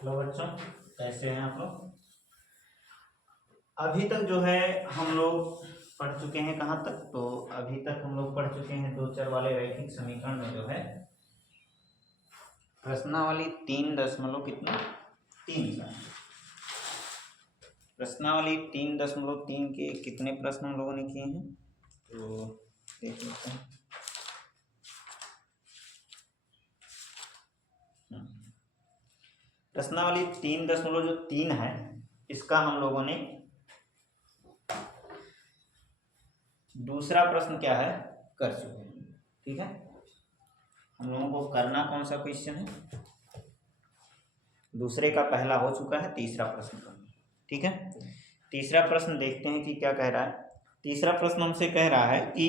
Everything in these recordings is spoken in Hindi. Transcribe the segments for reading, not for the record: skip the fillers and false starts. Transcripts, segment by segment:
हेलो बच्चों, कैसे हैं आप लोग। अभी तक जो है हम लोग पढ़ चुके हैं कहाँ तक। तो अभी तक हम लोग पढ़ चुके हैं दो चर वाले रैखिक समीकरण में जो है प्रश्नावली 3.3 प्रश्नावली 3.3 के कितने प्रश्न हम लोगों ने किए हैं तो देख लेते हैं। प्रश्नावली 3.3 है, इसका हम लोगों ने दूसरा प्रश्न क्या है कर चुके हैं। ठीक है, हम लोगों को करना कौन सा क्वेश्चन है, दूसरे का पहला हो चुका है, तीसरा प्रश्न करना। ठीक है, तीसरा प्रश्न देखते हैं कि क्या कह रहा है। तीसरा प्रश्न हमसे कह रहा है कि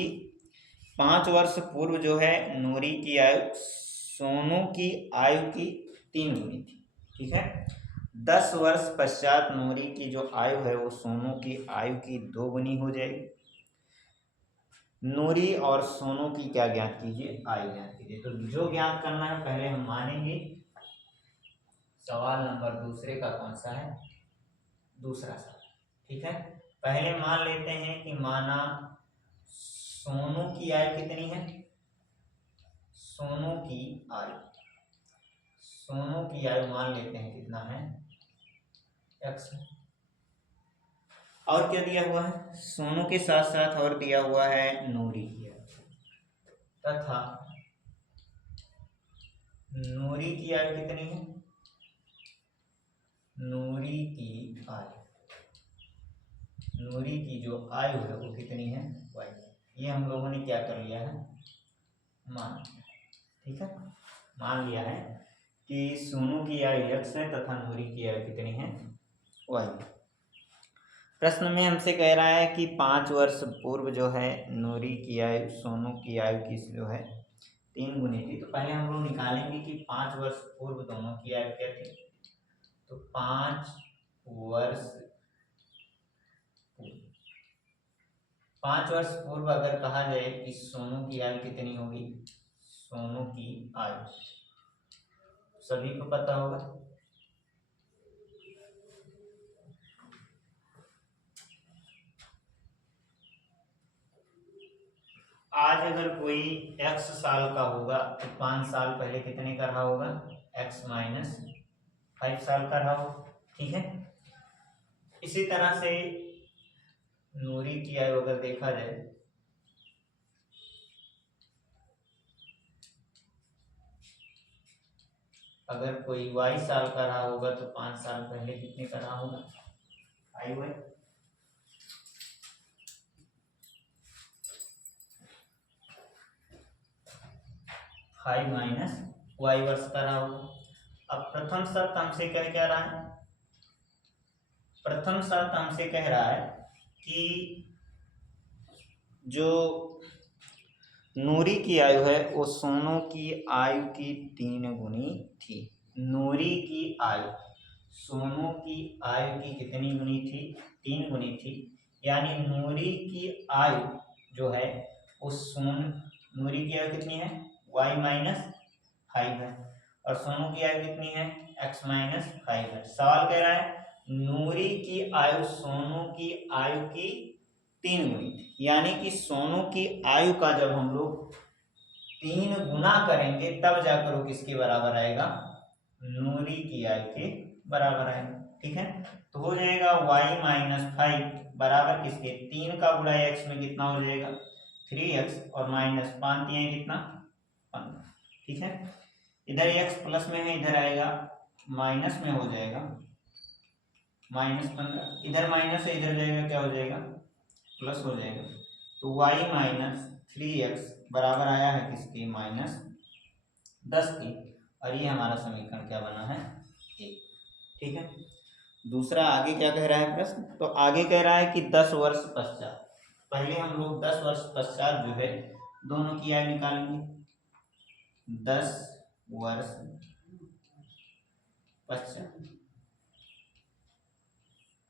5 वर्ष पूर्व जो है नूरी की आयु सोनू की आयु की 3 गुनी थी। ठीक है, 10 वर्ष पश्चात नूरी की जो आयु है वो सोनू की आयु की 2 गुनी हो जाएगी। नूरी और सोनू की क्या ज्ञात कीजिए, आयु ज्ञात कीजिए। तो जो ज्ञात करना है पहले हम मानेंगे सवाल नंबर दूसरे का कौन सा है, दूसरा सवाल। ठीक है, पहले मान लेते हैं कि माना सोनू की आयु कितनी है, सोनू की आयु मान लेते हैं कितना है, x। और क्या दिया हुआ है, सोनू के साथ साथ और दिया हुआ है नूरी की आयु, तथा नूरी की आयु कितनी है, नूरी की जो आयु है वो कितनी है, y। ये हम लोगों ने क्या कर लिया है, मान लिया। ठीक है, मान लिया है कि सोनू की आयु x है तथा नूरी की आयु कितनी है, y। प्रश्न में हमसे कह रहा है कि 5 वर्ष पूर्व जो है नूरी की आयु सोनू की आयु की जो है 3 गुनी थी। तो पहले हम लोग निकालेंगे कि 5 वर्ष पूर्व दोनों की आयु क्या थी। तो 5 वर्ष पूर्व अगर कहा जाए कि सोनू की आयु कितनी होगी, सोनू की आयु सभी को पता होगा, आज अगर कोई x साल का होगा तो 5 साल पहले कितने का रहा होगा, x माइनस 5 साल का रहा होगा। ठीक है, इसी तरह से नूरी की आयु अगर देखा जाए अगर कोई y साल का रहा होगा तो 5 साल पहले कितने का रहा होगा, 5y। 5 माइनस y वर्ष का रहा होगा। अब प्रथम शर्त हमसे क्या रहा है, प्रथम शर्त हमसे कह रहा है कि जो नूरी की आयु है वो सोनू की आयु की 3 गुनी थी। नूरी की आयु सोनू की आयु की कितनी गुनी थी, 3 गुनी थी। यानी नूरी की आयु जो है वो नूरी की आयु कितनी है, y माइनस 5 है, और सोनू की आयु कितनी है, x माइनस 5 है। सवाल कह रहा है नूरी की आयु सोनू की आयु की 3 गुनी थी, यानी कि सोनू की आयु का जब हम लोग 3 गुना करेंगे तब जाकर वो किसके बराबर आएगा, नूरी की आयु के बराबर आएगा। ठीक है, तो हो जाएगा y माइनस 5 बराबर किसके, 3 का गुणा x में कितना हो जाएगा, 3x, और माइनस 5 दिए कितना, 15। ठीक है, इधर x प्लस में है, इधर आएगा माइनस में हो जाएगा माइनस 15, इधर माइनस है इधर जाएगा क्या हो जाएगा, प्लस हो जाएगा। तो y माइनस 3x बराबर आया है किसके, माइनस 10 की, और ये हमारा समीकरण क्या बना है, 1। ठीक है, दूसरा आगे क्या कह रहा है प्रश्न, तो आगे कह रहा है कि 10 वर्ष पश्चात, पहले हम लोग 10 वर्ष पश्चात जो है दोनों की आयु निकालेंगे। 10 वर्ष पश्चात,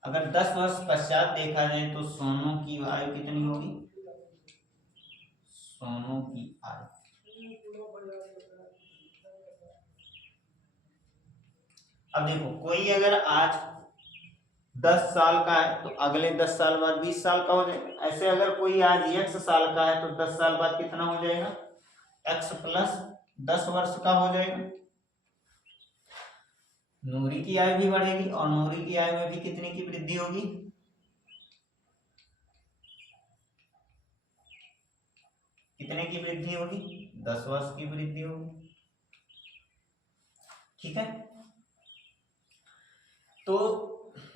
अगर 10 वर्ष पश्चात देखा जाए तो सोनू की आयु कितनी होगी, सोनू की आयु अब देखो कोई अगर आज 10 साल का है तो अगले 10 साल बाद 20 साल का हो जाएगा। ऐसे अगर कोई आज x साल का है तो 10 साल बाद कितना हो जाएगा, x प्लस 10 वर्ष का हो जाएगा। नूरी की आयु भी बढ़ेगी और नूरी की आयु में भी कितने की वृद्धि होगी, कितने की वृद्धि होगी, 10 वर्ष की वृद्धि होगी। ठीक है, तो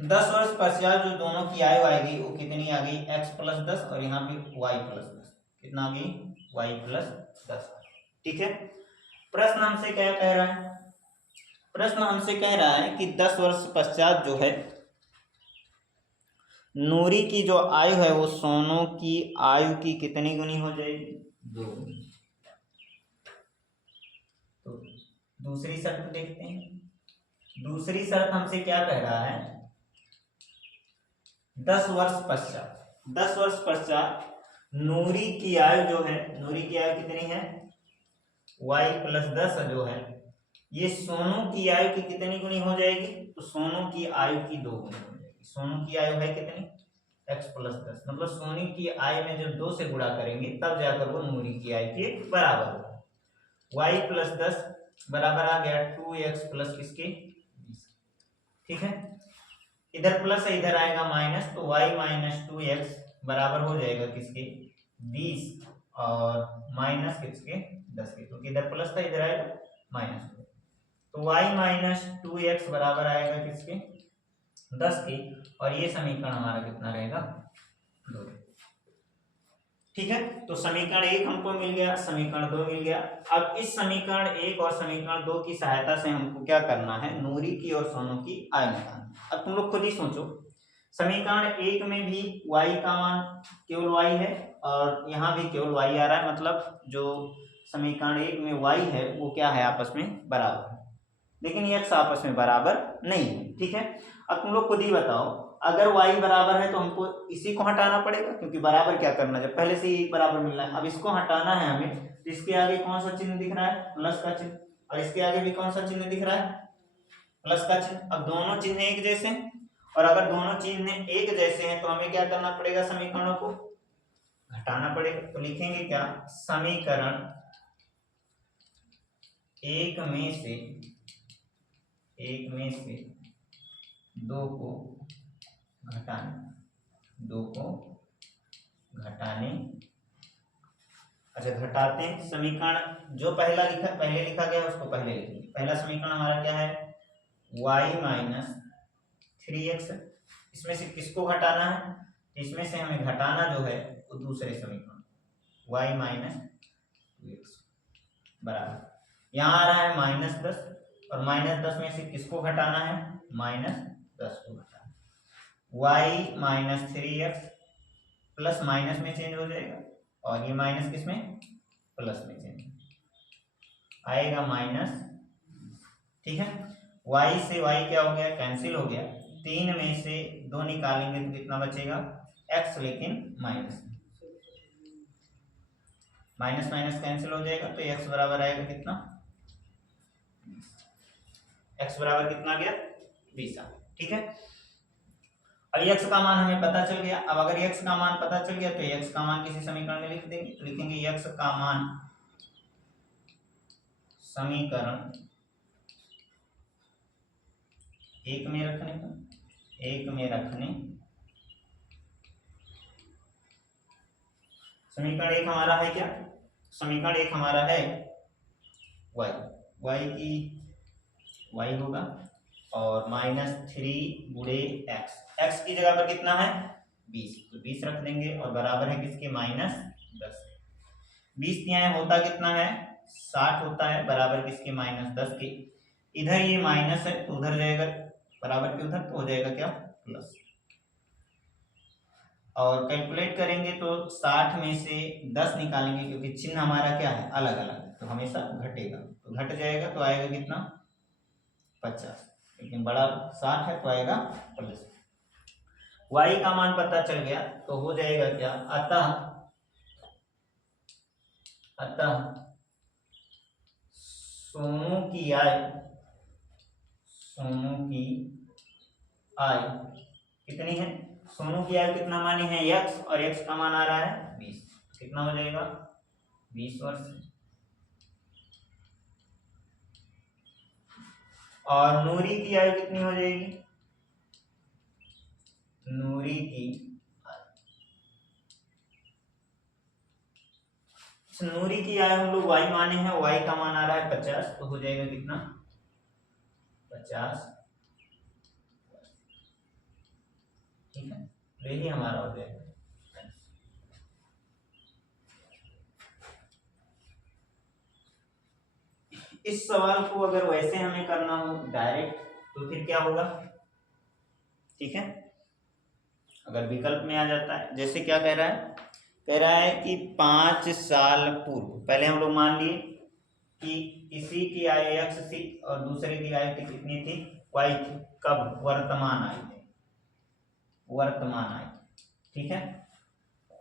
10 वर्ष पश्चात जो दोनों की आयु आएगी वो कितनी आ गई, x प्लस 10 और यहाँ पे y प्लस 10, कितना आ गई, y प्लस 10। ठीक है, प्रश्न हमसे क्या कह रहा है, प्रश्न हमसे कह रहा है कि 10 वर्ष पश्चात जो है नूरी की जो आयु है वो सोनू की आयु की कितनी गुनी हो जाएगी, 2 गुनी। तो दूसरी शर्त देखते हैं। दूसरी शर्त हमसे क्या कह रहा है, 10 वर्ष पश्चात, 10 वर्ष पश्चात नूरी की आयु जो है, नूरी की आयु कितनी है, y प्लस 10 जो है ये सोनू की आयु की कितनी गुनी हो जाएगी, तो सोनू की आयु की 2 गुनी हो जाएगी। सोनू की आयु है कितनी, x प्लस 10, मतलब सोनू की आयु में जब 2 से गुणा करेंगे तब जाकर वो नूरी की आयु के बराबर होगा। y प्लस 10 बराबर आ गया 2x प्लस किसके 20। ठीक है, इधर प्लस है इधर आएगा माइनस, तो y माइनस 2x बराबर हो जाएगा किसके 20 और माइनस किसके 10 के, क्योंकि इधर प्लस था इधर आएगा माइनस। तो y माइनस 2x बराबर आएगा किसके 10 के, और ये समीकरण हमारा कितना रहेगा 2। ठीक है, तो समीकरण 1 हमको मिल गया, समीकरण 2 मिल गया। अब इस समीकरण 1 और समीकरण 2 की सहायता से हमको क्या करना है, नूरी की और सोनू की आयु निकालना। अब तुम लोग खुद ही सोचो, समीकरण 1 में भी y का मान केवल y है और यहाँ भी केवल y आ रहा है, मतलब जो समीकरण 1 में y है वो क्या है, आपस में बराबर है, लेकिन ये x आपस में बराबर नहीं है। ठीक है, अब तुम लोग खुद ही बताओ, अगर y बराबर है तो हमको इसी को हटाना पड़ेगा, क्योंकि बराबर क्या करना, जब पहले से ही बराबर मिल रहा है। अब इसको हटाना है हमें, तो इसके आगे कौन सा चिन्ह दिख रहा है, प्लस का चिन्ह, और इसके आगे भी कौन सा चिन्ह दिख रहा है, प्लस का चिन्ह। अब दोनों चिन्ह एक जैसे हैं, और अगर दोनों चिन्ह एक जैसे हैं तो हमें क्या करना पड़ेगा, समीकरणों को घटाना पड़ेगा। तो लिखेंगे क्या, समीकरण 1 में से 2 को घटाने, अच्छा घटाते हैं। समीकरण जो पहले लिखा गया उसको पहले लिखेंगे। पहला समीकरण हमारा क्या है, y माइनस 3x, इसमें से किसको घटाना है, इसमें से हमें घटाना जो है वो दूसरे समीकरण y माइनस 2x बराबर, यहाँ आ रहा है माइनस 10, और माइनस 10 में से किसको घटाना है, माइनस 10 को घटाना, y minus 3x plus minus में चेंज हो जाएगा, और ये माइनस किस में, प्लस में चेंज आएगा माइनस। ठीक है, y से y क्या हो गया, कैंसिल हो गया, 3 में से 2 निकालेंगे तो कितना बचेगा, x, लेकिन माइनस माइनस माइनस कैंसिल हो जाएगा, तो x बराबर आएगा कितना, x बराबर कितना गया 20। ठीक है, अब x का मान हमें पता चल गया। अब अगर x का मान पता चल गया तो x का मान किसी समीकरण में लिख देंगे, तो लिखेंगे x का मान समीकरण 1 में रखने समीकरण 1 हमारा है क्या, समीकरण 1 हमारा है y की y होगा और माइनस 3 गुणे x की जगह पर कितना है 20, तो 20 रख देंगे, और बराबर है किसके, माइनस 10। 20 यहाँ होता कितना है 60 होता है, बराबर किसके, माइनस 10 के। इधर ये माइनस है तो उधर जाएगा, बराबर के उधर तो हो जाएगा क्या, प्लस। और कैलकुलेट करेंगे तो 60 में से 10 निकालेंगे, क्योंकि चिन्ह हमारा क्या है, अलग अलग, तो हमेशा घटेगा, तो घट जाएगा तो आएगा कितना 50, लेकिन बड़ा 60 है तो आएगा प्लस। y का मान पता चल गया तो हो जाएगा क्या, अतः सोनू की आयु सोनू की आयु कितनी है? सोनू की आयु कितना माने हैं x, और x का मान आ रहा है 20, कितना हो जाएगा 20 वर्ष। और नूरी की आयु कितनी हो जाएगी? नूरी की नूरी की आयु हम लोग y माने हैं, y का मान आ रहा है 50, तो हो जाएगा कितना 50। ठीक है, तो यही हमारा हो जाएगा। इस सवाल को अगर वैसे हमें करना हो डायरेक्ट तो फिर क्या होगा? ठीक है, अगर विकल्प में आ जाता है, जैसे क्या कह रहा है, कह रहा है कि 5 साल पूर्व, पहले हम लोग मान लिए कि किसी की आयु x थी और दूसरे की आयु कितनी थी y थी, कब? वर्तमान आयु थी, वर्तमान आयु। ठीक है,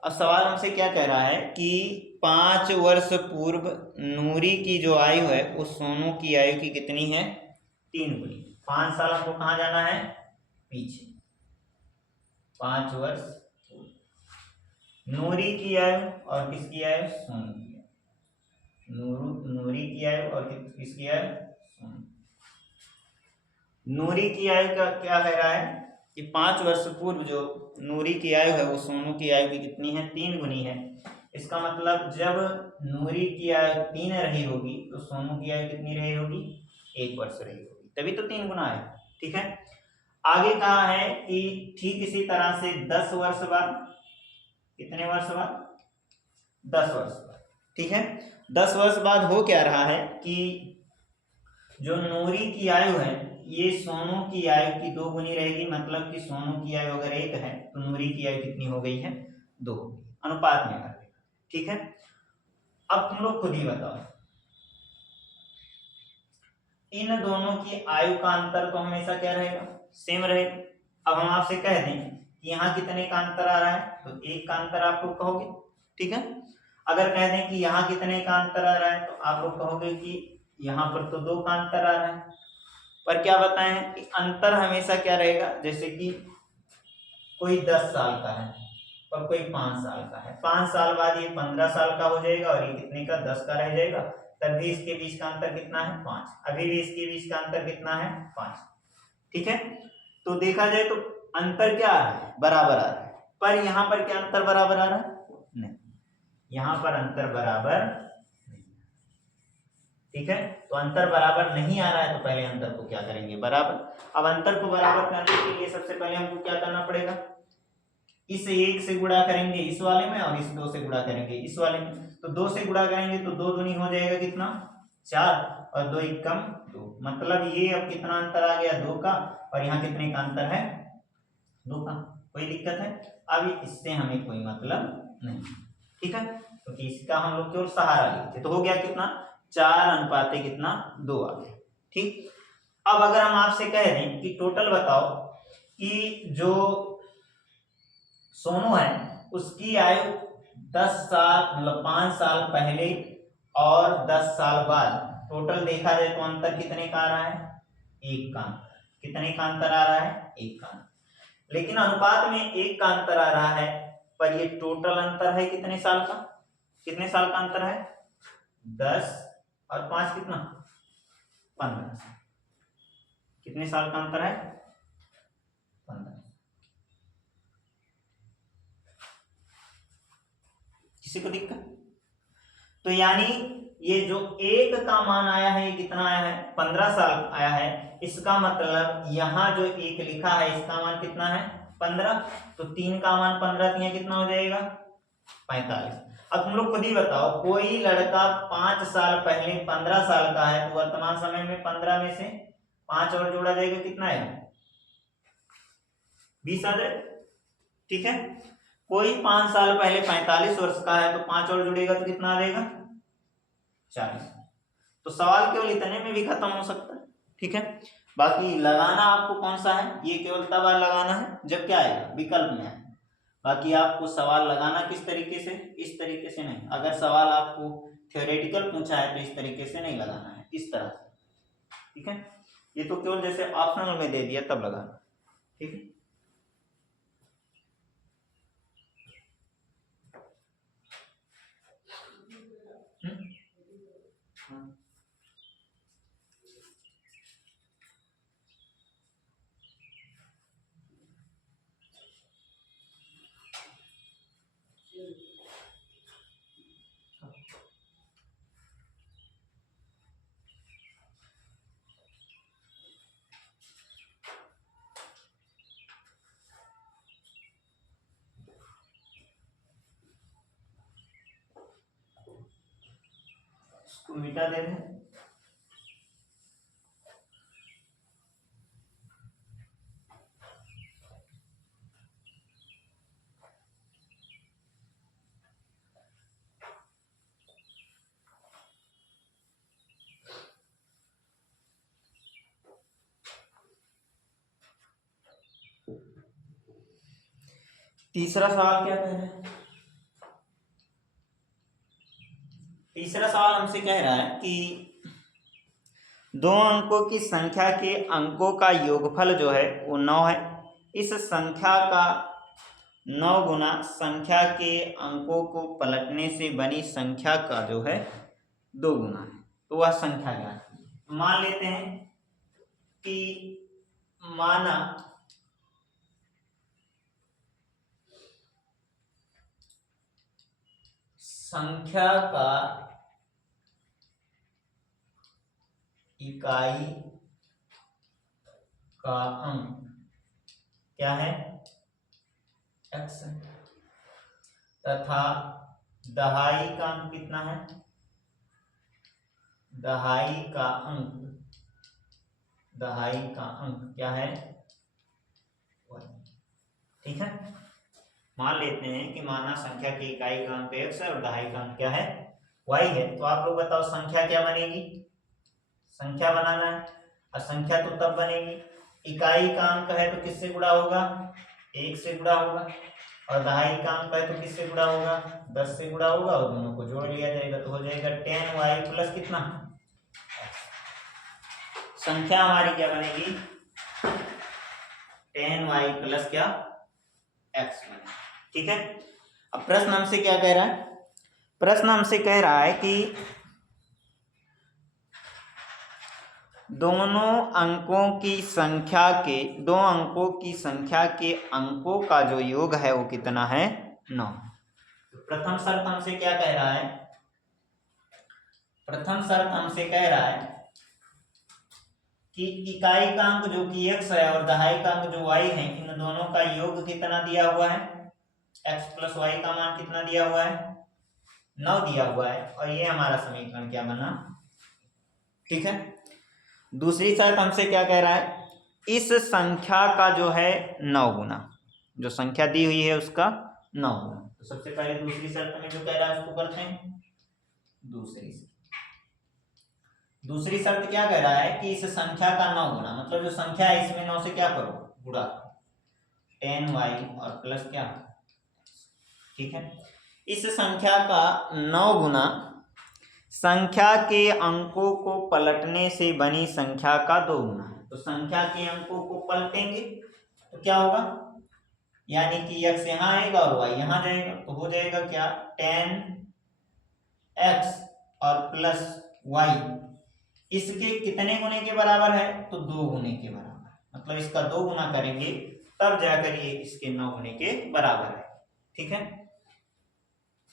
अब सवाल हमसे क्या कह रहा है कि 5 वर्ष पूर्व नूरी की जो आयु है वो सोनू की आयु की कितनी है? 3 गुनी। 5 साल हमको कहाँ जाना है? पीछे। 5 वर्ष नूरी की आयु और किसकी आयु? सोनू की आयु। नूरी की आयु और किसकी आयु? सोनू। नूरी की आयु का क्या कह रहा है कि 5 वर्ष पूर्व जो नूरी की आयु है वो सोनू की आयु की कितनी है? 3 गुनी है। इसका मतलब जब नूरी की आयु 3 रही होगी तो सोनू की आयु कितनी रही होगी? 1 वर्ष रही होगी, तभी तो 3 गुना है। ठीक है, आगे कहा है कि ठीक इसी तरह से 10 वर्ष बाद, कितने वर्ष बाद? 10 वर्ष बाद। ठीक है, 10 वर्ष बाद हो क्या रहा है कि जो नूरी की आयु है ये सोनू की आयु की 2 गुनी रहेगी, मतलब कि सोनू की आयु अगर 1 है तो नूरी की आयु कितनी हो गई है? 2 हो गई, अनुपात में कर देगा। ठीक है, अब तुम लोग खुद ही बताओ, इन दोनों की आयु का अंतर तो हमेशा क्या रहेगा? सेम रहेगा। अब हम आपसे कह दें कि यहाँ कितने का अंतर आ रहा है तो 1 का अंतर आप लोग कहोगे। ठीक है, अगर कह दें कि यहाँ कितने का अंतर आ रहा है तो आप लोग कहोगे कि यहाँ पर तो 2 का अंतर आ रहा है। पर क्या बताएं कि अंतर हमेशा क्या रहेगा? जैसे कि कोई 10 साल का है और कोई 5 साल का है, 5 साल बाद ये 15 साल का हो जाएगा और ये कितने का? 10 का रह जाएगा, तब भी इसके बीच का अंतर कितना है? 5। अभी भी इसके बीच का अंतर कितना है? 5। ठीक है, तो देखा जाए तो अंतर क्या आ रहा है? बराबर आ रहा है। पर यहाँ पर क्या अंतर बराबर आ रहा है? नहीं, यहाँ पर अंतर बराबर नहीं। ठीक है, तो अंतर बराबर नहीं आ रहा है तो पहले अंतर को क्या करेंगे? बराबर। अब अंतर को बराबर करने के लिए सबसे पहले हमको क्या करना पड़ेगा? इस 1 से गुणा करेंगे इस वाले में और इस 2 से गुणा करेंगे इस वाले में, तो 2 से गुणा करेंगे तो 2 दूनी हो जाएगा कितना? 4, और 2 एकम 2, मतलब ये अब कितना अंतर आ गया? 2 का, और यहाँ कितने का अंतर है? 2 का। कोई दिक्कत है? अब इससे हमें कोई मतलब नहीं। ठीक है, क्योंकि तो इसका हम लोग केवल सहारा लेते, तो हो गया कितना? 4 कितना? 2 आ गया। ठीक, अब अगर हम आपसे कह दें कि टोटल बताओ कि जो सोनू है उसकी आयु 10 साल, मतलब 5 साल पहले और 10 साल बाद, टोटल देखा जाए तो अंतर कितने का आ रहा है? 1 का। कितने का अंतर आ रहा है? 1 का। लेकिन अनुपात में 1 का अंतर आ रहा है, पर ये टोटल अंतर है कितने साल का? कितने साल का अंतर है? 10 और 5 कितना? 15 साल। कितने साल का अंतर है? 15। किसी को दिक्कत? तो यानी ये जो 1 का मान आया है, ये कितना आया है? 15 साल आया है। इसका मतलब यहाँ जो 1 लिखा है इसका मान कितना है? 15। तो 3 का मान 15, 3 कितना हो जाएगा? 45। अब तुम लोग खुद ही बताओ, कोई लड़का 5 साल पहले 15 साल का है तो वर्तमान समय में 15 में से 5 और जोड़ा जाएगा, कितना है? 20 आ जाए। ठीक है, कोई 5 साल पहले 45 वर्ष का है तो 5 और जुड़ेगा तो कितना आ जाएगा? 40। तो सवाल केवल इतने में भी खत्म हो सकता है। ठीक है, बाकी लगाना आपको कौन सा है, ये केवल तब लगाना है जब क्या आएगा? विकल्प में आएगा। बाकी आपको सवाल लगाना किस तरीके से? इस तरीके से नहीं। अगर सवाल आपको थ्योरेटिकल पूछा है तो इस तरीके से नहीं लगाना है, इस तरह से। ठीक है, ये तो केवल जैसे ऑप्शनल में दे दिया तब लगाना, ठीक है। इसको मिटा दे दें। तीसरा सवाल क्या कह रहा है? तीसरा सवाल हमसे कह रहा है कि दो अंकों की संख्या के अंकों का योगफल जो है वो 9 है। इस संख्या का 9 गुना संख्या के अंकों को पलटने से बनी संख्या का जो है 2 गुना है, तो वह संख्या ज्ञात कीजिए। मान लेते हैं कि माना संख्या का इकाई का अंक क्या है? x तथा दहाई का अंक कितना है? दहाई का अंक क्या है? y, ठीक है। मान लेते हैं कि माना संख्या की इकाई का अंक x है और दहाई का अंक क्या है? y है। तो आप लोग बताओ संख्या क्या बनेगी? संख्या बनाना है, और संख्या तो तब बनेगी, इकाई का अंक है तो किससे गुणा होगा? 1 से गुणा होगा, और दहाई का अंक है तो किससे गुणा होगा? 10 से गुणा होगा, और दोनों को जोड़ लिया जाएगा तो हो जाएगा 10y प्लस कितना? संख्या हमारी क्या बनेगी? 10y प्लस क्या? x बनेगी, ठीक है। अब प्रश्न हमसे क्या कह रहा है? प्रश्न हमसे कह रहा है कि दोनों अंकों की संख्या के अंकों का जो योग है वो कितना है? 9। तो प्रथम शर्त हमसे क्या कह रहा है? प्रथम शर्त हमसे कह रहा है कि इकाई का अंक जो कि x है और दहाई का अंक जो y है, इन दोनों का योग कितना दिया हुआ है? x प्लस y का मान कितना दिया हुआ है? 9 दिया हुआ है, और ये हमारा समीकरण क्या बना? ठीक है। दूसरी शर्त हमसे क्या कह रहा है? इस संख्या का जो है 9 गुना, जो संख्या दी हुई है उसका 9 गुना। तो सबसे पहले दूसरी शर्त में जो कह रहा है उसको करते हैं। दूसरी शर्त क्या कह रहा है कि इस संख्या का 9 गुना, मतलब जो संख्या है इसमें 9 से क्या करो? गुणा, 10y और प्लस क्या? ठीक है। इस संख्या का 9 गुना संख्या के अंकों को पलटने से बनी संख्या का 2 गुना है। तो संख्या के अंकों को पलटेंगे तो क्या होगा? यानी कि x यहाँ आएगा और y यहाँ जाएगा, तो हो जाएगा क्या? 10x और प्लस y इसके कितने गुने के बराबर है? तो 2 गुने के बराबर, मतलब इसका 2 गुना करेंगे तब जाकर ये इसके 9 गुने के बराबर है, ठीक है।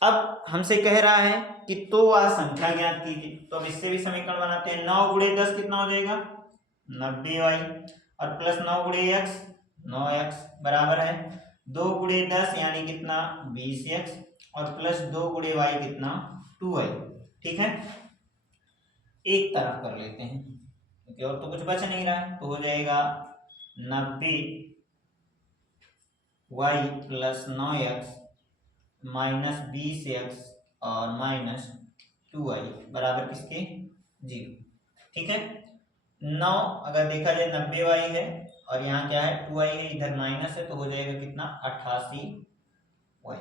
अब हमसे कह रहा है कि तो वह संख्या ज्ञात कीजिए। तो अब इससे भी समीकरण बनाते हैं। 9 गुणे 10 कितना हो जाएगा? 90y और प्लस 9 गुणे x 9x बराबर है 2 गुणे 10 यानी कितना? 20x और प्लस 2 गुणे y कितना? 2y, ठीक है। एक तरफ कर लेते हैं क्योंकि और तो कुछ बच नहीं रहा है, तो हो जाएगा 90y plus 9x minus 20x और माइनस 2y बराबर किसके? 0, ठीक है। 9 अगर देखा जाए 90y है और यहाँ क्या है? 2y है, इधर माइनस है, तो हो जाएगा कितना? 88y।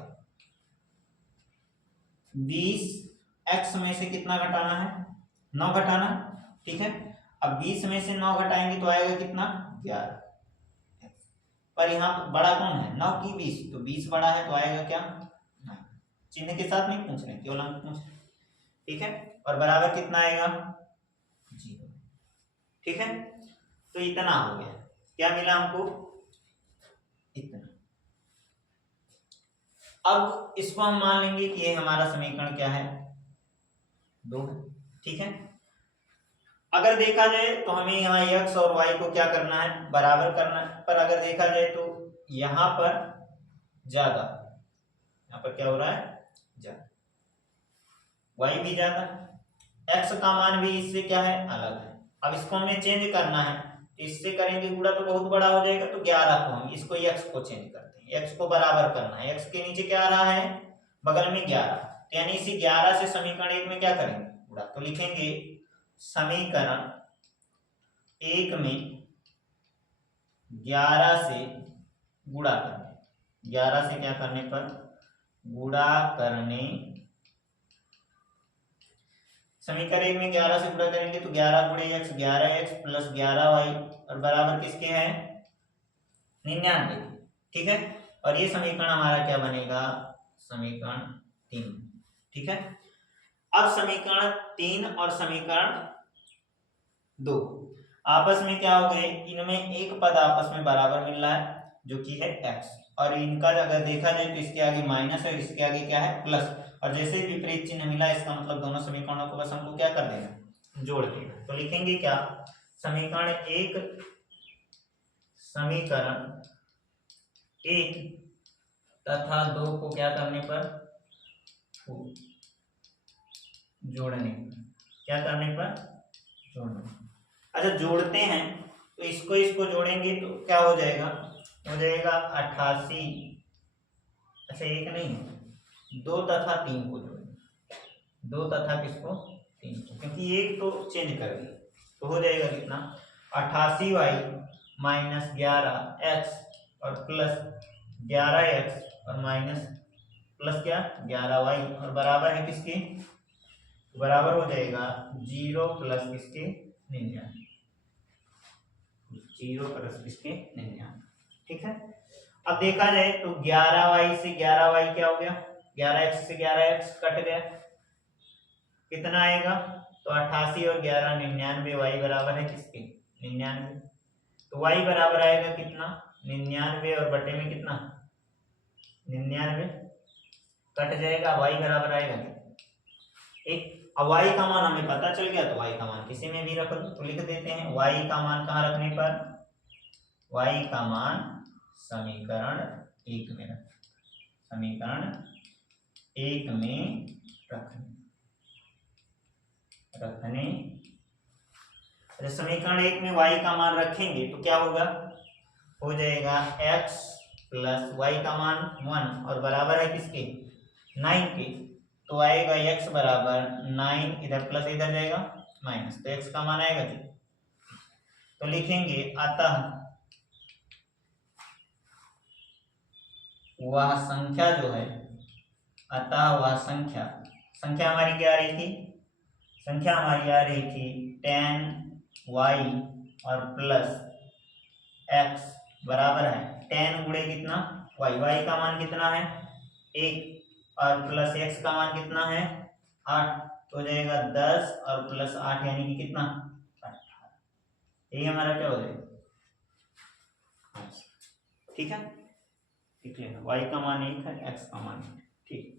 20x में से कितना घटाना है? 9 घटाना, ठीक है। अब 20 में से 9 घटाएंगे तो आएगा कितना 11, पर यहाँ बड़ा कौन है 9 की 20, तो 20 बड़ा है तो आएगा क्या 9। चिन्ह के साथ नहीं पूछ रहे, केवल अंक पूछ रहे, ठीक है। और बराबर कितना आएगा 0, ठीक है। तो इतना हो गया, क्या मिला हमको इतना। अब इसको हम मान लेंगे कि ये हमारा समीकरण क्या है 2 है, ठीक है। अगर देखा जाए तो हमें यहाँ x और y को क्या करना है बराबर करना है, पर अगर देखा जाए तो यहाँ पर ज्यादा, यहाँ पर क्या हो रहा है ज्यादा, y भी ज्यादा, x का मान भी इससे क्या है अलग है। अब इसको हमें चेंज करना है, तो इससे करेंगे गुणा तो बहुत बड़ा हो जाएगा, तो 11 को हम इसको x को चेंज करते हैं, x को बराबर करना है, x के नीचे क्या आ रहा है बगल में 11, तो यानी इसी 11 से समीकरण 1 में क्या करेंगे गुणा, तो लिखेंगे समीकरण 1 में 11 से गुणा करने, 11 से क्या करने पर गुणा करने, समीकरण 1 में 11 से गुणा करेंगे तो 11 गुणे x 11x प्लस 11y और बराबर किसके है 99, ठीक है। और ये समीकरण हमारा क्या बनेगा समीकरण 3, ठीक है। अब समीकरण 3 और समीकरण 2 आपस में क्या हो गए, इनमें एक पद आपस में बराबर मिल रहा है जो कि है x, और इनका अगर देखा जाए तो इसके आगे माइनस है और इसके आगे क्या है प्लस, और जैसे ही विपरीत चिन्ह मिला इसका मतलब दोनों समीकरणों को बस हमको क्या कर देना जोड़ देना। तो लिखेंगे क्या समीकरण 1 तथा 2 को क्या करने पर जोड़ने, क्या करने पर जोड़ने। अच्छा जोड़ते हैं तो इसको जोड़ेंगे तो क्या हो जाएगा 88, अच्छा एक नहीं 2 तथा 3 को जोड़ेंगे, 2 तथा किसको 3 को, क्योंकि एक तो चेंज कर दिए, तो हो जाएगा कितना 88y माइनस 11x और प्लस 11x और माइनस प्लस क्या 11y और बराबर है किसके, बराबर हो जाएगा 0 प्लस किसके 99, 0 प्लस किसके 99, ठीक है। अब देखा जाए तो 11y से 11y क्या हो गया, 11x से 11x कट गया, कितना आएगा तो 88 और 11 99, y बराबर है किसके 99, तो y बराबर आएगा कितना 99 और बटे में कितना 99 कट जाएगा, y बराबर आएगा एक। अब y का मान हमें पता चल गया तो y का मान किसी में भी रख दो, तो लिख देते हैं y का मान कहाँ रखने पर, y का मान समीकरण 1 में रख, समीकरण 1 में रखने, समीकरण 1 में y का मान रखेंगे तो क्या होगा हो जाएगा x प्लस y का मान 1 और बराबर है किसके 9 के, तो आएगा x बराबर 9, इधर प्लस इधर जाएगा माइनस, तो x का मान आएगा कितना, तो लिखेंगे अतः वह संख्या जो है, अतः वह संख्या, संख्या हमारी क्या आ रही थी, संख्या हमारी आ रही थी 10y और प्लस x बराबर है 10 गुणे कितना y, y का मान कितना है 1 और प्लस x का मान कितना है 8, तो हो जाएगा 10 और प्लस 8 यानी कि कितना 18, यही हमारा क्या हो जाएगा, ठीक है। ठीक है y का मान 1 है, x का मान 1, ठीक।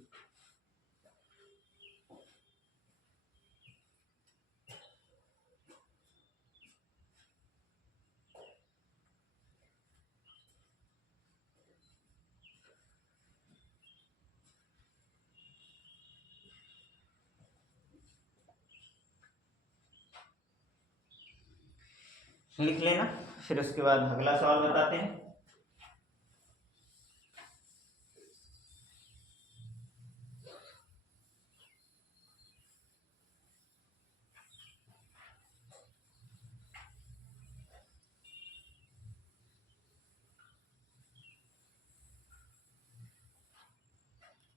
लिख लेना, फिर उसके बाद अगला सवाल बताते हैं।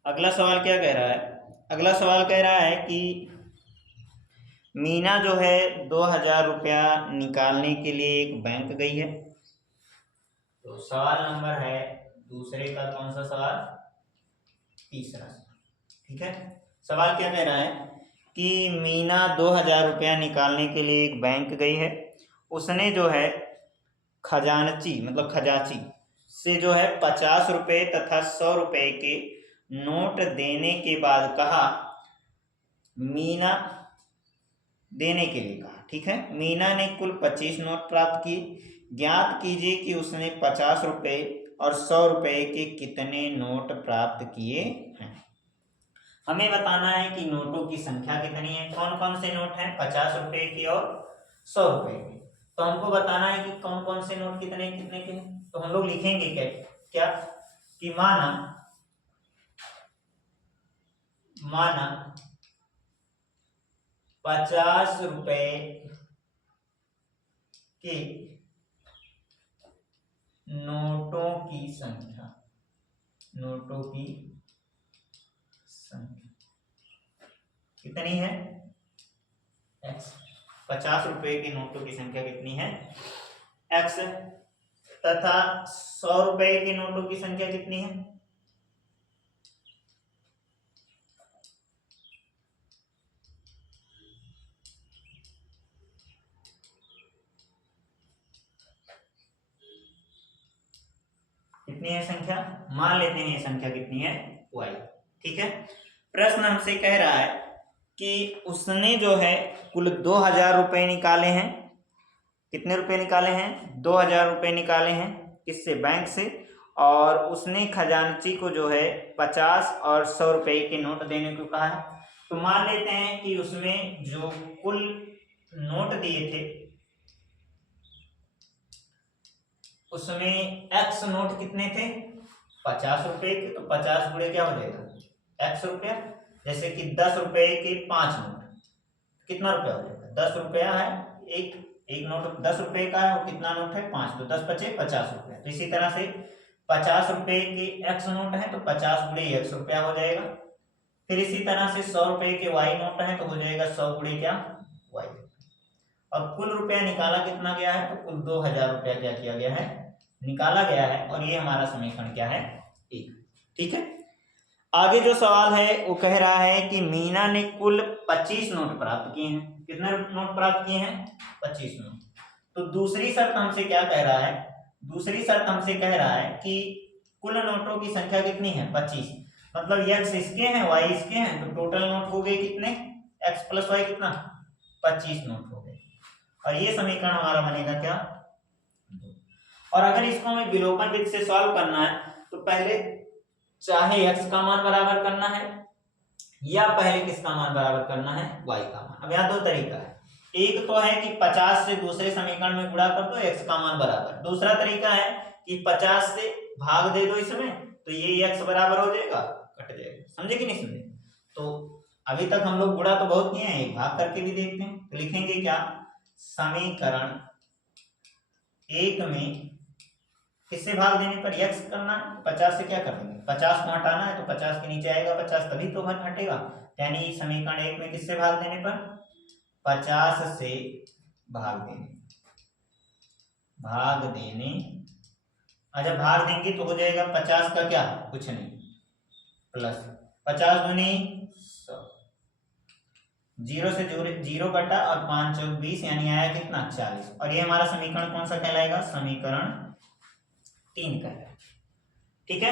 अगला सवाल क्या कह रहा है, अगला सवाल कह रहा है कि मीना जो है 2000 रुपया निकालने के लिए एक बैंक गई है। तो सवाल नंबर है दूसरे का कौन सा सवाल, तीसरा। ठीक है, सवाल क्या कह रहा है कि मीना 2000 रुपया निकालने के लिए एक बैंक गई है। उसने जो है खजांची मतलब खजांची से जो है 50 रुपये तथा 100 रुपये के नोट देने के बाद कहा, मीना देने के लिए कहा। ठीक है, मीना ने कुल 25 नोट प्राप्त किए। ज्ञात कीजिए कि उसने 50 रुपये और 100 रुपये के कितने नोट प्राप्त किए हैं। हमें बताना है कि नोटों की संख्या कितनी है, कौन कौन से नोट हैं, 50 रुपये की और 100 रुपये की। तो हमको बताना है कि कौन कौन से नोट कितने कितने के हैं। तो हम लोग लिखेंगे क्या कि माना 50 रुपये के नोटों की संख्या कितनी है, x। 50 रुपये के नोटों की संख्या कितनी है, x, तथा 100 रुपये के नोटों की संख्या कितनी है, कितनी है संख्या, मान लेते हैं संख्या कितनी है, y। ठीक है, प्रश्न हमसे कह रहा है कि उसने जो है कुल 2000 रुपये निकाले हैं। कितने रुपए निकाले हैं, 2000 रुपये निकाले हैं, किससे, बैंक से। और उसने खजांची को जो है 50 और 100 रुपये के नोट देने को कहा है। तो मान लेते हैं कि उसमें जो कुल नोट दिए थे उसमें x नोट कितने थे, 50 रुपये के। तो 50 गुणे क्या हो जाएगा, x रुपया। जैसे कि 10 रुपये के 5 नोट, कितना रुपया हो जाएगा, 10 रुपया है। एक नोट 10 रुपये का है, और कितना नोट है, 5। तो 10 बचे 50 रुपया। तो इसी तरह से 50 रुपये के x नोट है तो 50 गुणे x रुपया हो जाएगा। फिर इसी तरह से 100 रुपये के y नोट है तो हो जाएगा 100 गुणे क्या, y। और कुल रुपया निकाला कितना गया है, तो कुल 2000 रुपया क्या किया गया है, निकाला गया है। और ये हमारा समीकरण क्या है, 1। ठीक है, आगे जो सवाल है वो कह रहा है कि मीना ने कुल 25 नोट प्राप्त किए हैं। कितने नोट प्राप्त किए हैं, 25 नोट। तो दूसरी शर्त हमसे क्या कह रहा है, दूसरी शर्त हमसे कह रहा है कि कुल नोटों की संख्या कितनी है, 25। मतलब x इसके हैं, y इसके हैं, तो टोटल नोट हो गए कितने, x प्लस y कितना, 25 नोट हो गए। और ये समीकरण हमारा बनेगा क्या, 2। और अगर इसको हमें विलोपन विधि से सॉल्व करना है तो पहले चाहे x का मान बराबर करना है या पहले किसका मान बराबर करना है, y का मान। अब यहाँ दो तरीका है, एक तो है कि 50 से दूसरे समीकरण में गुणा कर दो, x का मान बराबर। दूसरा तरीका है कि 50 से भाग दे दो इसमें, तो ये x बराबर हो जाएगा, कट जाएगा। समझे कि नहीं समझे। तो अभी तक हम लोग गुणा तो बहुत किए हैं, एक भाग करके भी देखते हैं। तो लिखेंगे क्या, समीकरण 1 में किससे भाग देने पर x करना है, 50 से क्या कर देंगे, 50 को हटाना है तो 50 के नीचे आएगा 50, तभी तो हटेगा। यानी समीकरण 1 में किससे भाग देने पर, 50 से भाग देने। अच्छा, भाग देंगे तो हो जाएगा 50 का क्या, कुछ नहीं, प्लस 50 दूनी 100, 0 से 0 कटा और 5 चौक 20, यानी आया कितना, 40। और ये हमारा समीकरण कौन सा कहलाएगा, समीकरण 3 कहलाएगा। ठीक है,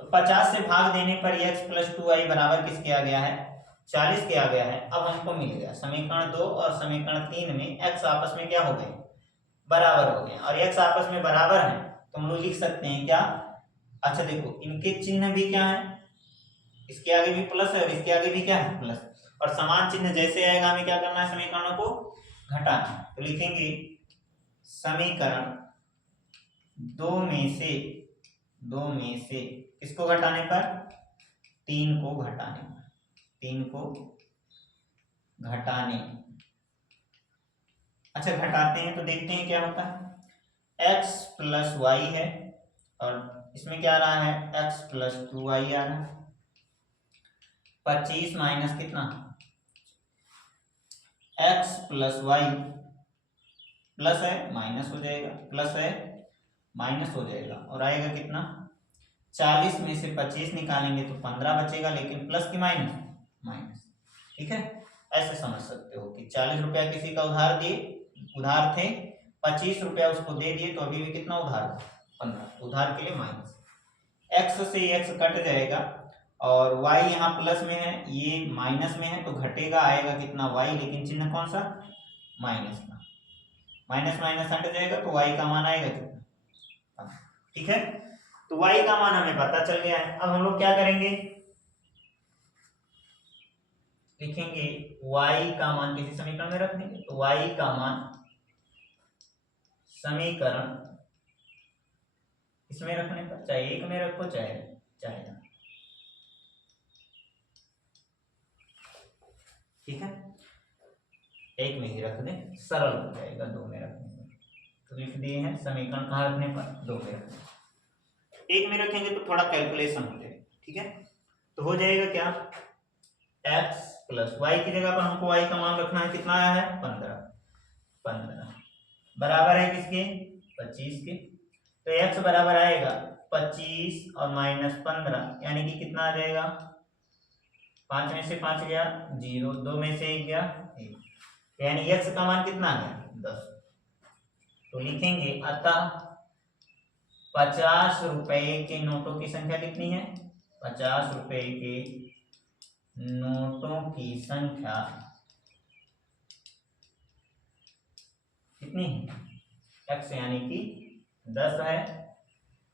तो 50 से भाग देने पर x प्लस 2y बराबर किसके आ गया है, 40 के आ गया है। अब हमको मिल गया समीकरण 2 और समीकरण 3 में x आपस में क्या हो गए, बराबर हो गए। और x आपस में बराबर है तो हम लोग लिख सकते हैं क्या, अच्छा देखो इनके चिन्ह भी क्या है, इसके आगे भी प्लस है और इसके आगे भी क्या है, प्लस। और समान चिन्ह जैसे आएगा हमें क्या करना है, समीकरणों को घटाना। तो लिखेंगे समीकरण 2 में से किसको घटाने पर, 3 को घटाने पर, 3 को घटाने। अच्छा, घटाते हैं तो देखते हैं क्या होता है, x प्लस वाई है और इसमें क्या आ रहा है, x प्लस 2y आ रहा है। 25 माइनस कितना, एक्स प्लस वाई, प्लस है माइनस हो जाएगा, प्लस है माइनस हो जाएगा, और आएगा कितना, 40 में से 25 निकालेंगे तो 15 बचेगा, लेकिन प्लस की माइनस, माइनस। ठीक है, ऐसे समझ सकते हो कि 40 रुपया किसी का उधार दिए, उधार थे, 25 रुपया उसको दे दिए, तो अभी भी कितना उधार, 15, उधार के लिए माइनस। एक्स से एक्स कट जाएगा, और y यहाँ प्लस में है, ये माइनस में है, तो घटेगा, आएगा कितना y, लेकिन चिन्ह कौन सा, माइनस का, माइनस माइनस हट जाएगा, तो y का मान आएगा कितना। ठीक है, तो y का मान हमें पता चल गया है। अब हम लोग क्या करेंगे, लिखेंगे y का मान किसी समीकरण में रख देंगे, तो y का मान समीकरण इसमें रखने पर, चाहे एक में रखो चाहे चाहे ना, ठीक है, एक में ही रख दें, सरल हो जाएगा, दो में रखने पर। तो लिख दिए हैं समीकरण कहाँ रखने पर, दो में रखने, एक में रखेंगे तो थोड़ा कैलकुलेशन हो जाएगा। ठीक है, तो हो जाएगा क्या, x प्लस वाई की जगह पर हमको y का मान रखना है, कितना आया है, 15, 15 बराबर है किसके, 25 के, तो x बराबर आएगा 25 और माइनस 15, यानी कि कितना आ जाएगा, 5 में से 5 गया 0, 2 में से 1 गया 1, यानी x का मान कितना है, 10। तो लिखेंगे अतः 50 रुपए के नोटों की संख्या कितनी है, 50 रुपए के नोटों की संख्या कितनी है, x यानी कि 10 है,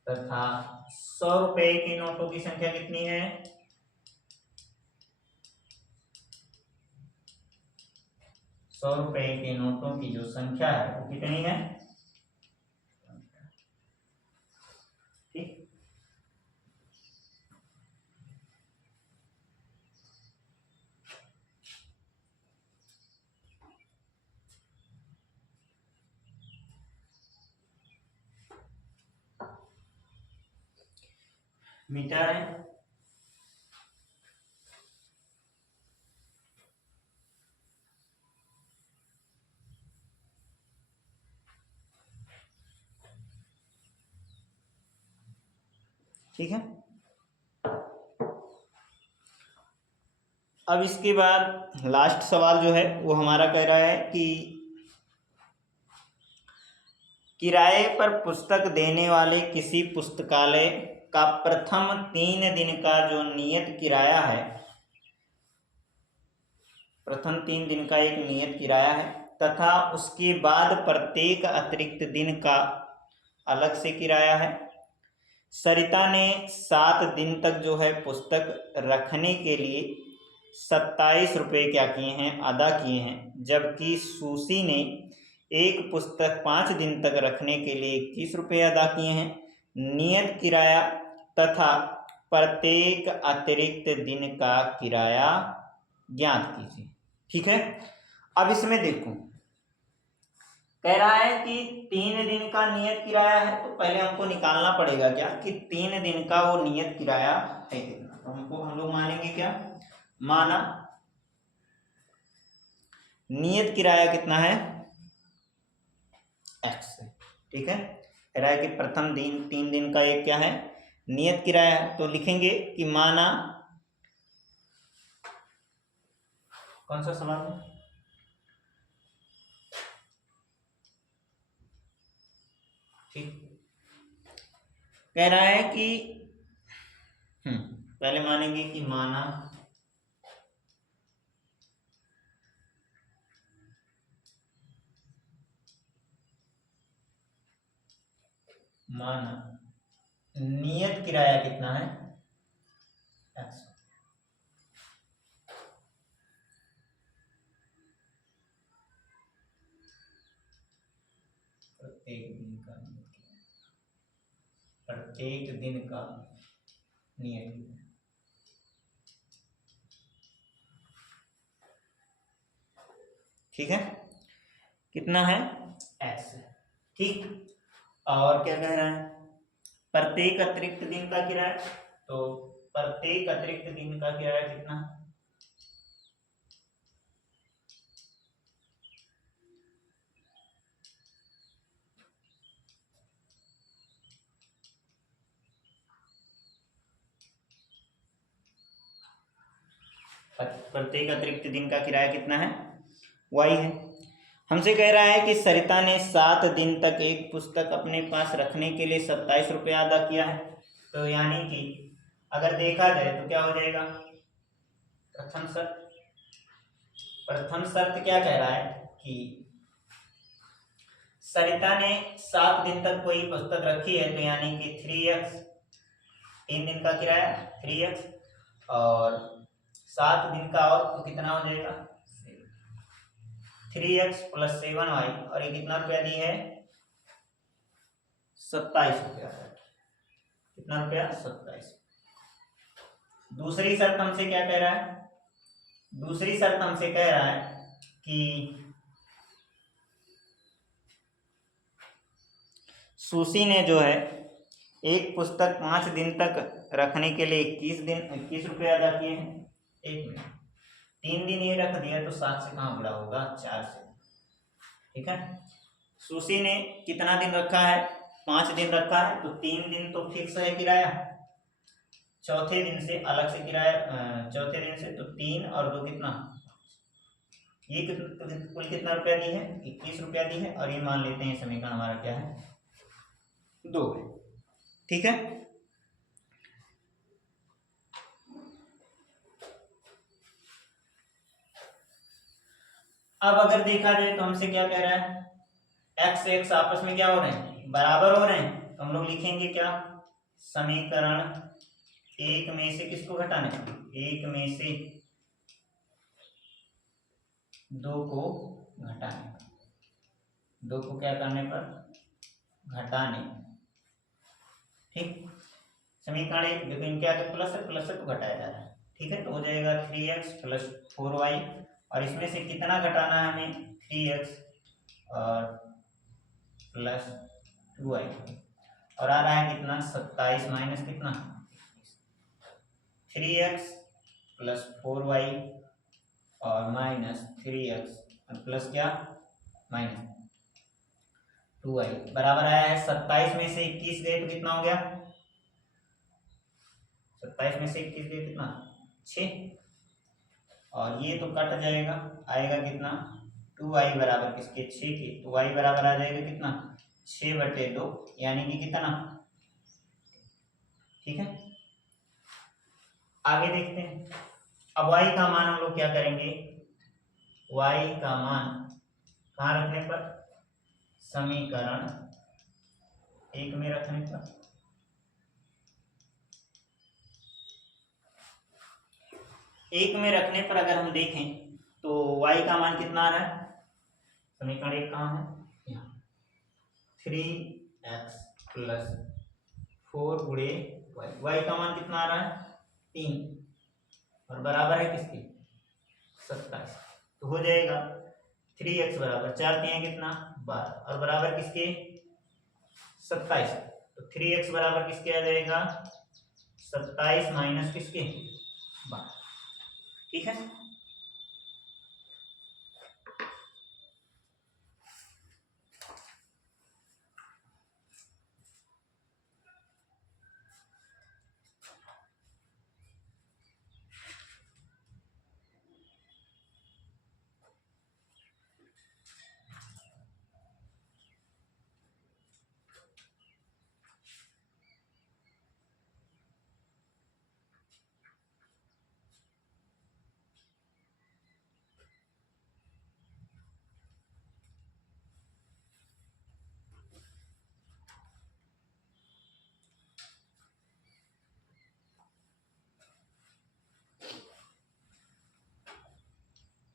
तथा 100 रुपए के नोटों की संख्या कितनी है, 100 रुपए के नोटों की जो संख्या है वो कितनी है, ठीक। मीटर है, ठीक है। अब इसके बाद लास्ट सवाल जो है वो हमारा कह रहा है कि किराए पर पुस्तक देने वाले किसी पुस्तकालय का प्रथम 3 दिन का जो नियत किराया है, प्रथम 3 दिन का एक नियत किराया है, तथा उसके बाद प्रत्येक अतिरिक्त दिन का अलग से किराया है। सरिता ने 7 दिन तक जो है पुस्तक रखने के लिए 27 रुपये क्या किए हैं, अदा किए हैं, जबकि सुशी ने एक पुस्तक 5 दिन तक रखने के लिए 21 रुपये अदा किए हैं। नियत किराया तथा प्रत्येक अतिरिक्त दिन का किराया ज्ञात कीजिए। ठीक है, अब इसमें देखो कह रहा है कि 3 दिन का नियत किराया है, तो पहले हमको निकालना पड़ेगा क्या कि 3 दिन का वो नियत किराया है कितना, तो हमको हम लोग मानेंगे क्या, माना नियत किराया कितना है, x है। ठीक है, कह रहा है कि प्रथम दिन 3 दिन का एक क्या है, नियत किराया है, तो लिखेंगे कि माना, कौन सा सवाल है, ठीक, कह रहा है कि पहले मानेंगे कि माना नियत किराया कितना है, x, प्रत्येक दिन का नियत, ठीक है, कितना है, x, ठीक। और क्या कह रहा है, प्रत्येक अतिरिक्त दिन का किराया, तो प्रत्येक अतिरिक्त दिन का किराया कितना, प्रत्येक अतिरिक्त दिन का किराया कितना है, y है। हमसे कह रहा है कि सरिता ने 7 दिन तक एक पुस्तक अपने पास रखने के लिए 27 रुपया अदा किया है। तो यानी कि अगर देखा जाए तो क्या हो जाएगा, प्रथम शर्त क्या कह रहा है कि सरिता ने 7 दिन तक कोई पुस्तक रखी है, तो यानी कि 3x, 3 दिन का किराया 3x, और 7 दिन का और तो कितना हो जाएगा 3x प्लस 7y, और ये कितना रुपया दी है 27 रुपया। कितना रुपया 27। दूसरी शर्त हमसे क्या कह रहा है, दूसरी शर्त हमसे कह रहा है कि सुशी ने जो है एक पुस्तक 5 दिन तक रखने के लिए 21 रुपये अदा किए हैं। 1 मिनट, 3 दिन ये रख दिया तो 7 से कहाँ बड़ा होगा, 4 से। ठीक है, सुशी ने कितना दिन रखा है, 5 दिन रखा है, तो 3 दिन तो फिक्स है किराया, चौथे दिन से अलग से किराया, चौथे दिन से तो 3 और 2 कितना, ये कुल कितना रुपया दी है 21 रुपया दी है, और ये मान लेते हैं समीकरण हमारा क्या है 2 है। ठीक है, अब अगर देखा जाए तो हमसे क्या कह रहा है, x x आपस में क्या हो रहे हैं, बराबर हो रहे हैं, तो हम लोग लिखेंगे क्या, समीकरण 1 में से किसको घटाने, 1 में से 2 को घटाने, 2 को क्या करने पर, घटाने। ठीक, समीकरण 1 देखो इनके आगे प्लस है तो घटाया जा रहा है। ठीक है, तो हो जाएगा 3x प्लस 4y, और इसमें से कितना घटाना है हमें 3x और प्लस 2y, और आ रहा है कितना 27 माइनस कितना 3x प्लस 4y और माइनस 3x और प्लस क्या माइनस 2y बराबर आया है 27 में से 21 गए तो कितना हो गया, 27 में से 21 गए कितना 6, और ये तो कट जाएगा, आएगा कितना 2y बराबर किसके 6 के, तो y बराबर आ जाएगा कितना 6/2, यानी कि कितना। ठीक है, आगे देखते हैं। अब y का मान हम लोग क्या करेंगे, y का मान कहाँ रखने पर, समीकरण 1 में रखने पर। एक में रखने पर अगर हम देखें तो y का मान कितना आ रहा है, समीकरण 1 कहाँ है, यहाँ 3x प्लस 4 गुणे y का मान कितना आ रहा है 3, और बराबर है किसके 27, तो हो जाएगा 3x बराबर 4 3 कितना 12, और बराबर किसके 27, तो 3x बराबर किसके आ जाएगा 27 माइनस किसके 12। ठीक है,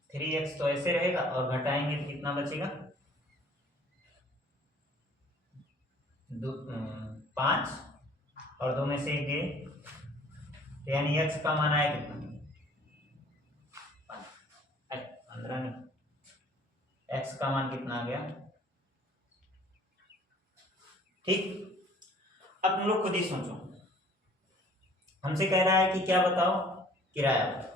थ्री एक्स तो ऐसे रहेगा, और घटाएंगे तो कितना बचेगा 5, और 2 में से 1 गए, तो यानी एक्स का मान आया कितना 15 नहीं, एक्स का मान कितना आ गया। ठीक, अब तुम लोग खुद ही सोचो, हमसे कह रहा है कि क्या बताओ किराया बताओ,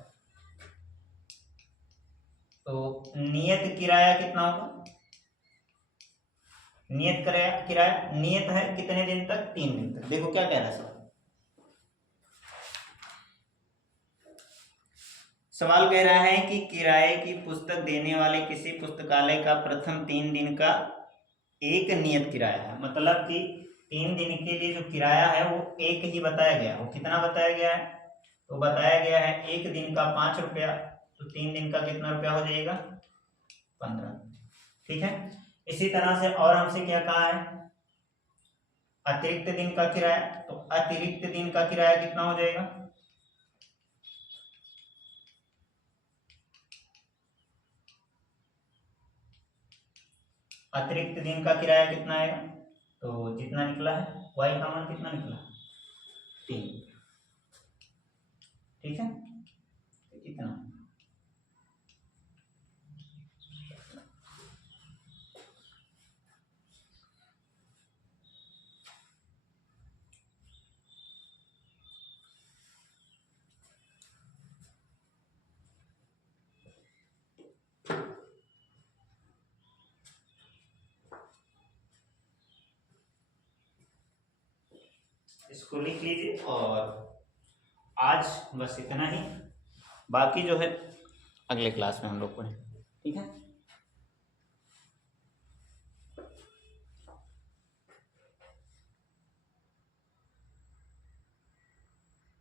तो नियत किराया कितना होगा, नियत किराया नियत है कितने दिन तक 3 दिन तक। देखो क्या कह रहा है सर, सवाल कह रहा है कि किराए की पुस्तक देने वाले किसी पुस्तकालय का प्रथम 3 दिन का एक नियत किराया है, मतलब कि 3 दिन के लिए जो किराया है वो एक ही बताया गया। वो कितना बताया गया है? तो बताया गया है 1 दिन का 5 रुपया, तो 3 दिन का कितना रुपया हो जाएगा? 15। ठीक है। इसी तरह से और हमसे क्या कहा है? अतिरिक्त दिन का किराया, तो अतिरिक्त दिन का किराया कितना हो जाएगा? अतिरिक्त दिन का किराया कितना आएगा? तो जितना निकला है y का मान कितना निकला? 3। ठीक है, इतना। इसको लिख लीजिए और आज बस इतना ही, बाकी जो है अगले क्लास में हम लोग पढ़ें। ठीक है।